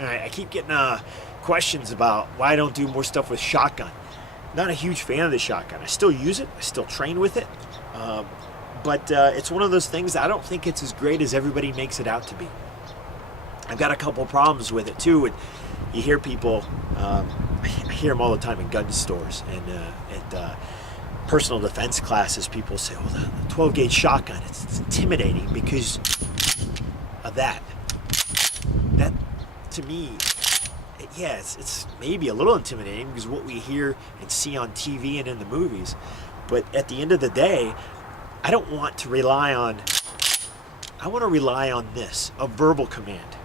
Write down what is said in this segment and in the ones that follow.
All right, I keep getting questions about why I don't do more stuff with shotgun. Not a huge fan of the shotgun. I still use it. I still train with it. But it's one of those things that I don't think it's as great as everybody makes it out to be. I've got a couple problems with it too. And you hear people, I hear them all the time in gun stores and at personal defense classes. People say, "Well, the 12 gauge shotgun, it's intimidating because of that." That, to me, yeah, it's maybe a little intimidating because what we hear and see on TV and in the movies. But at the end of the day, I don't want to rely on, I want to rely on this, a verbal command.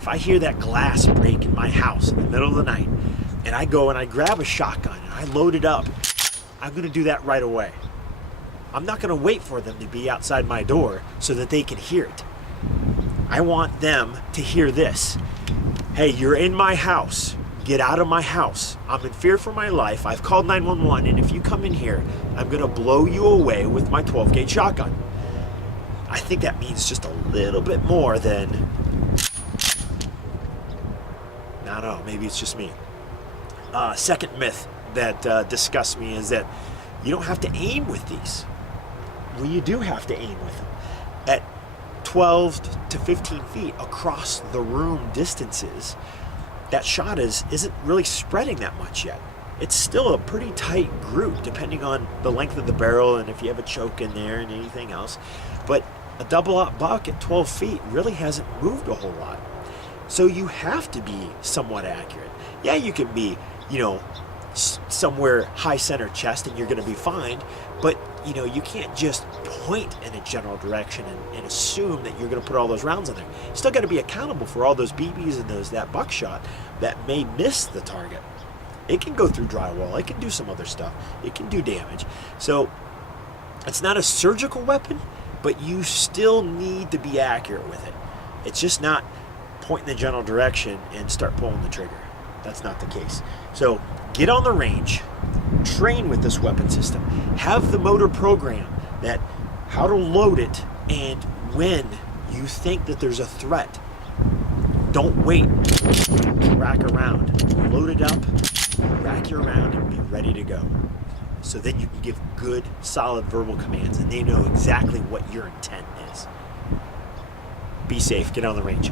If I hear that glass break in my house in the middle of the night, and I go and I grab a shotgun and I load it up, I'm going to do that right away. I'm not going to wait for them to be outside my door so that they can hear it. I want them to hear this. Hey, you're in my house. Get out of my house. I'm in fear for my life. I've called 911, and if you come in here, I'm going to blow you away with my 12 gauge shotgun. I think that means just a little bit more than, I don't know, maybe it's just me. Second myth that disgusts me is that you don't have to aim with these. Well, you do have to aim with them. At 12 to 15 feet across the room distances, that shot isn't really spreading that much yet. It's still a pretty tight group depending on the length of the barrel and if you have a choke in there and anything else. But a double-aught buck at 12 feet really hasn't moved a whole lot. So you have to be somewhat accurate. Yeah, you can be, somewhere high center chest and you're going to be fine, but you can't just point in a general direction and assume that you're going to put all those rounds in there. You still got to be accountable for all those BBs and that buckshot that may miss the target. It can go through drywall. It can do some other stuff. It can do damage. So it's not a surgical weapon, but you still need to be accurate with it. It's just not point in the general direction and start pulling the trigger. That's not the case. So get on the range, train with this weapon system, have the motor program that how to load it, and when you think that there's a threat, don't wait. Rack around, load it up, rack your round, and be ready to go. So then you can give good, solid verbal commands, and they know exactly what your intent is. Be safe. Get on the range.